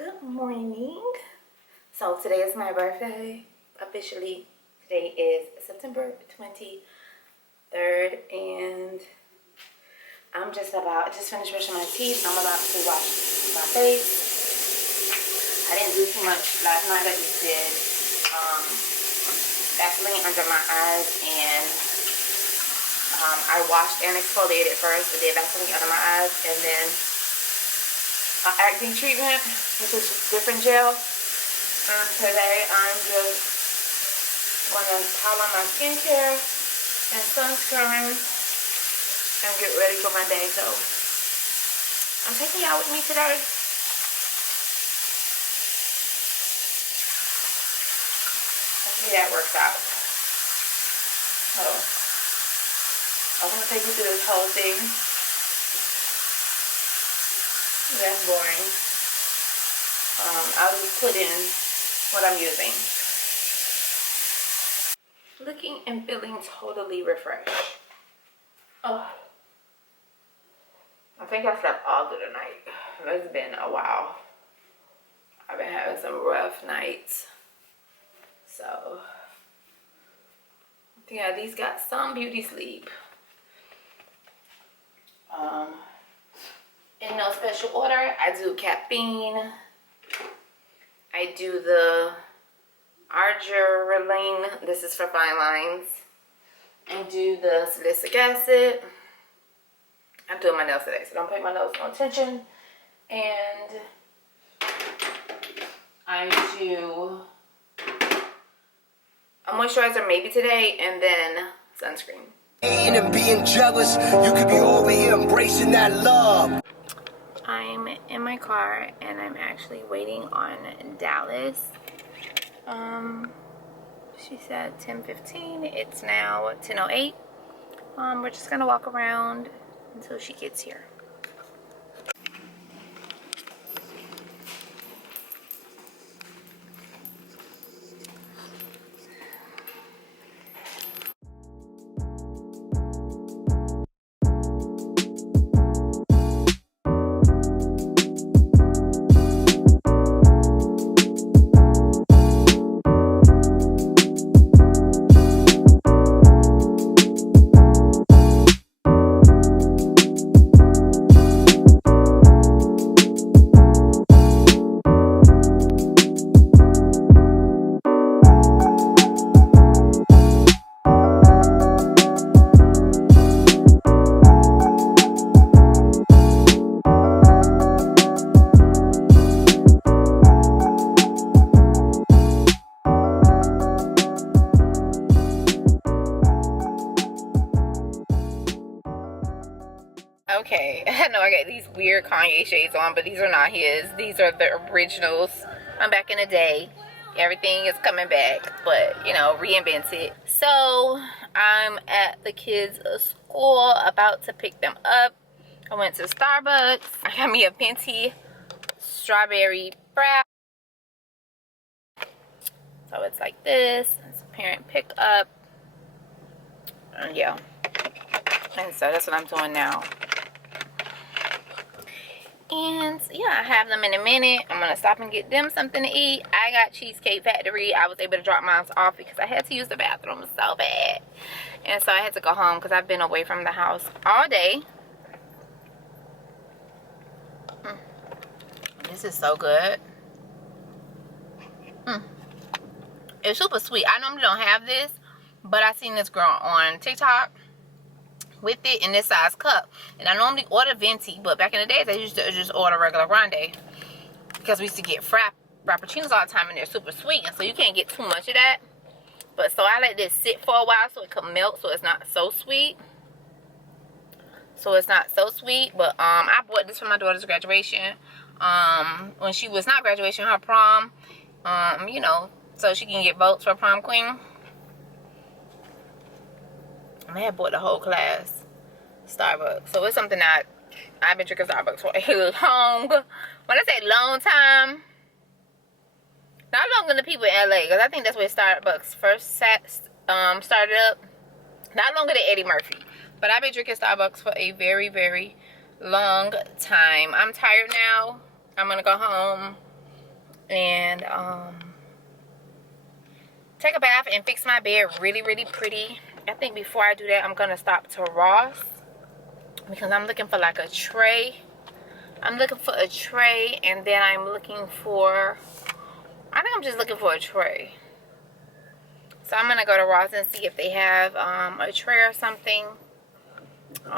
Good morning. So today is my birthday. Officially, today is September 23rd, and I'm just finished brushing my teeth. I'm about to wash my face. I didn't do too much last night. I just did Vaseline under my eyes, and I washed and exfoliated first. I did Vaseline under my eyes, and then acne treatment, which is different gel. Today I'm just gonna pile on my skincare and sunscreen and get ready for my day. So I'm taking y'all with me today. Hopefully that works out. So I'm gonna take you through this whole thing. That's boring. I'll just put in what I'm using. Looking and feeling totally refreshed. Oh, I think I slept all through the night. It's been a while. I've been having some rough nights. So I think I at least got some beauty sleep. In no special order, I do caffeine. I do the arginine. This is for fine lines. I do the salicylic acid. I'm doing my nails today, so don't pay my nails no attention. And I do a moisturizer maybe today, and then sunscreen. And being jealous, you could be over here embracing that love. I'm in my car and I'm actually waiting on Dallas. She said 10:15. It's now 10:08. We're just gonna walk around until she gets here. Okay, I know I got these weird Kanye shades on, but these are not his. These are the originals. I'm back in the day. Everything is coming back, but, you know, reinvented. So, I'm at the kids' school, about to pick them up. I went to Starbucks. I got me a venti strawberry frap. So, it's like this. It's a parent pickup. Yeah. And so, that's what I'm doing now. And yeah, I have them in a minute. I'm gonna stop and get them something to eat. I got Cheesecake Factory. I was able to drop mine off because I had to use the bathroom so bad, and so I had to go home because I've been away from the house all day. This is so good. It's super sweet. I normally don't have this, but I seen this girl on TikTok with it in this size cup, and I normally order venti, but back in the days I used to just order regular grande because we used to get frappuccinos all the time, and they're super sweet, and so you can't get too much of that. But so I let this sit for a while so it can melt, so it's not so sweet. But I bought this for my daughter's graduation. When she was not graduation, her prom. You know, so she can get votes for prom queen. And I had bought the whole class Starbucks. So it's something that I've been drinking Starbucks for a long, when I say long time, not longer than the people in LA, because I think that's where Starbucks first started up. Not longer than Eddie Murphy. But I've been drinking Starbucks for a very, very long time. I'm tired now. I'm going to go home. and take a bath and fix my bed really, really pretty. I think before I do that, I'm gonna stop to Ross because I'm looking for like a tray. I'm looking for a tray, and then I'm looking for, I think I'm just looking for a tray. So I'm gonna go to Ross and see if they have a tray or something.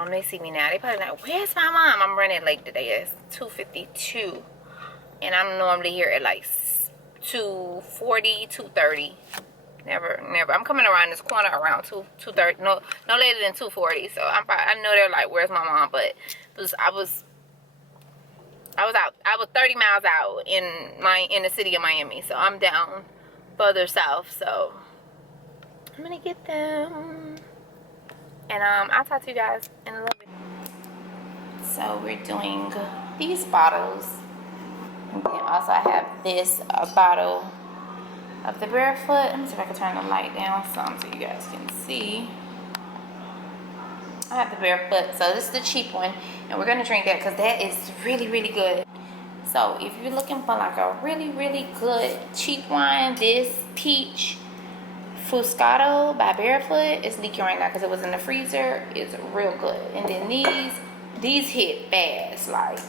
They see me now. They probably like, where's my mom? I'm running late today. It's 2:52, and I'm normally here at like 2:40, 2:30. Never. I'm coming around this corner around 2:30. No later than 2:40. So I know they're like, where's my mom? But I was 30 miles out in the city of Miami. So I'm down further south. So I'm gonna get them, and I'll talk to you guys in a little bit. So we're doing these bottles, and then also I have this bottle of the Barefoot. Let me see if I can turn the light down some so you guys can see. I have the Barefoot, so this is the cheap one, and we're gonna drink that because that is really, really good. So if you're looking for like a really, really good cheap wine, this peach Fuscato by Barefoot is leaking right now because it was in the freezer. It's real good. And then these hit fast, like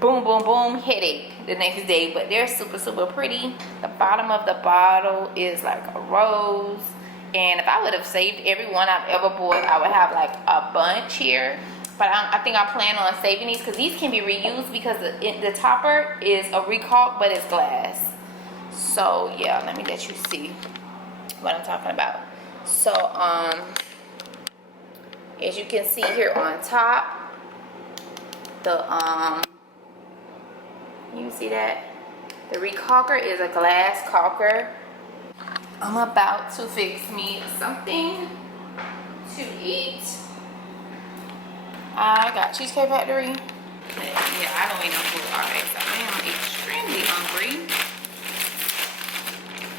boom, boom, boom, headache the next day. But they're super, super pretty. The bottom of the bottle is like a rose. And if I would have saved every one I've ever bought, I would have like a bunch here. But I think I plan on saving these because these can be reused because the topper is a recalk, but it's glass. So yeah, let me let you see what I'm talking about. So as you can see here on top, you see that the recalker is a glass caulker. I'm about to fix me something to eat. I got Cheesecake Factory. Yeah, I don't eat no food all day, so I am extremely hungry.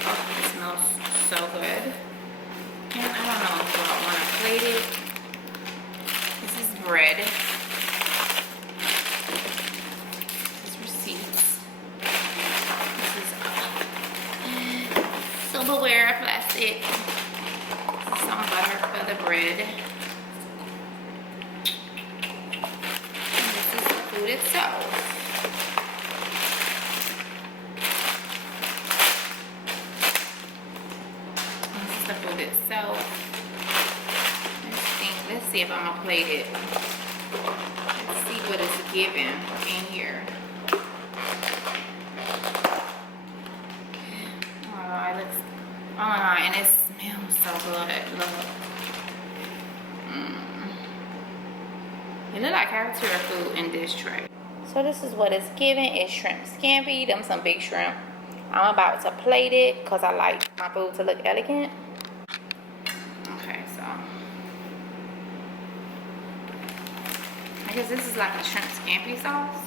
Oh, it smells so good. And I don't know if I want to plate it. This is bread. This is receipts. This is silverware, plastic. This is some butter for the bread. And this is the food itself. The food itself. Let's see if I'm gonna plate it. Let's see what it's given in here. Oh, it looks, oh my god, and it smells so good. Look. It looks like cafeteria food in this tray. So this is what it's given. It's shrimp scampi. Them some big shrimp. I'm about to plate it because I like my food to look elegant. Because this is like a shrimp scampi sauce.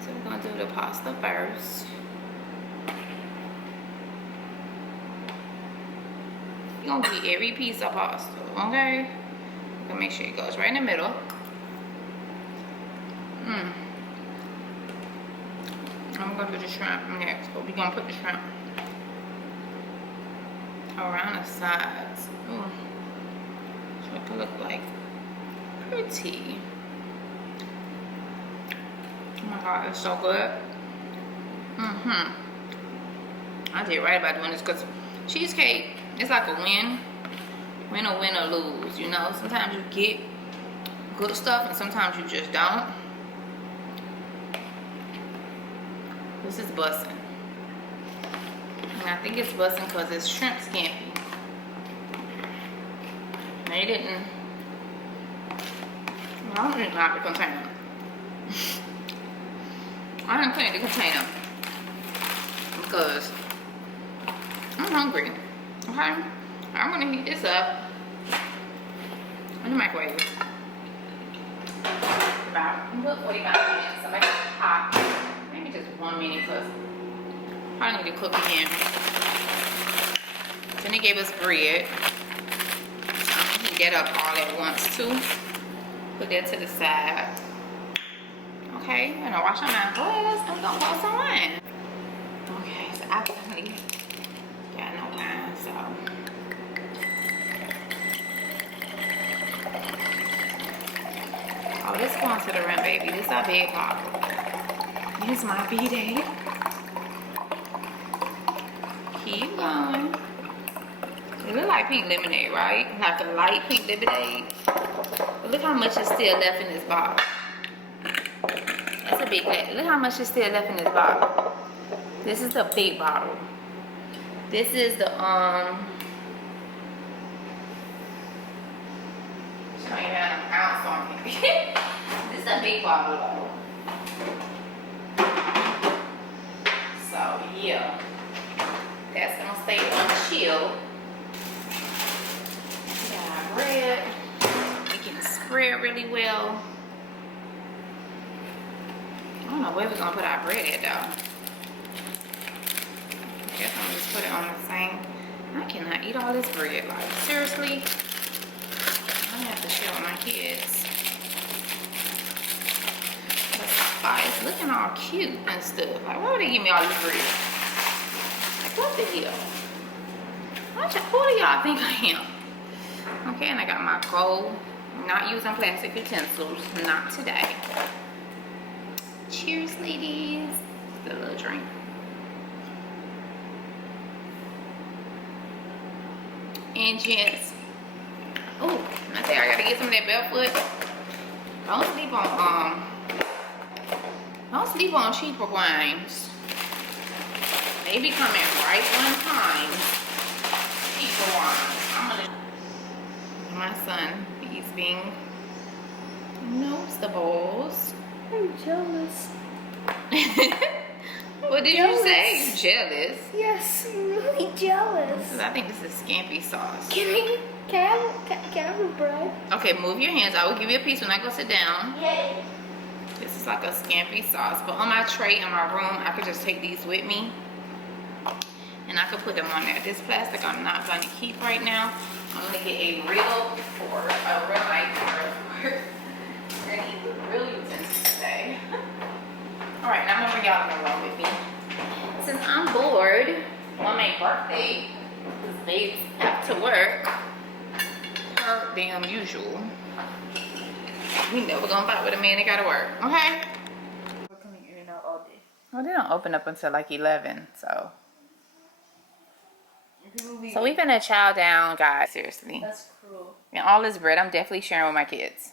So we're gonna do the pasta first. You're gonna get every piece of pasta, okay? You're gonna make sure it goes right in the middle. I'm gonna do the shrimp next, but we're gonna put the shrimp around the sides. Ooh. So it can look like pretty. Oh my god, it's so good. I did right about doing this because cheesecake, it's like a win or lose, you know. Sometimes you get good stuff and sometimes you just don't. This is bussin'. And I think it's bussin' because it's shrimp scampi. They didn't. I don't even like the container. I didn't clean the container because I'm hungry. Okay, I'm gonna heat this up in the microwave. About 45 minutes. So make it hot. Maybe just 1 minute because I need to cook again. Then they gave us bread. I'm gonna heat that up all at once too. Put that to the side. Okay, I'm gonna wash my mouth. I'm gonna pour some wine. really got no wine, so. Oh, this going to the rim, baby. This our big bottle. Here's my B-Day. Keep going. It look like pink lemonade, right? Like a light pink lemonade. But look how much is still left in this bottle. That's a big glass. Look how much is still left in this bottle. This is the big bottle. This is the showing you an ounce on me. This is a big bottle though. So yeah, that's gonna stay on chill. We got our bread. We can spread really well. I don't know where we're gonna put our bread at though. I guess I'm just put it on the same. I cannot eat all this bread. Like seriously, I have to share with my kids. It's looking all cute and stuff. Like, why would they give me all this bread? Like, what the hell? Who do y'all think I am? Okay, and I got my gold. Not using plastic utensils. Not today. Cheers, ladies. Just a little drink. And gents. Oh, I say I gotta get some of that barefoot. Don't sleep on cheaper wines. They be coming right one time. Cheaper wines. My son, he's being noticeables. I'm jealous. What did you say? You jealous? Yes, I'm really jealous. I think this is scampi sauce. Can I have a bread? Okay, move your hands. I will give you a piece when I go sit down. Yay. This is like a scampi sauce, but on my tray in my room, I could just take these with me. And I could put them on there. This plastic I'm not gonna keep right now. I'm gonna get a real fork, a real knife, and a real fork. We're gonna eat the real utensils today. All right, now I'm gonna bring y'all in the room with me. Since I'm bored on my birthday, because babes have to work, per damn usual. We never gonna fight with a man that gotta work, okay? We're coming in and out all day. Well, they don't open up until like 11, so. So we finna chow down, guys, seriously. That's cruel. And all this bread, I'm definitely sharing with my kids.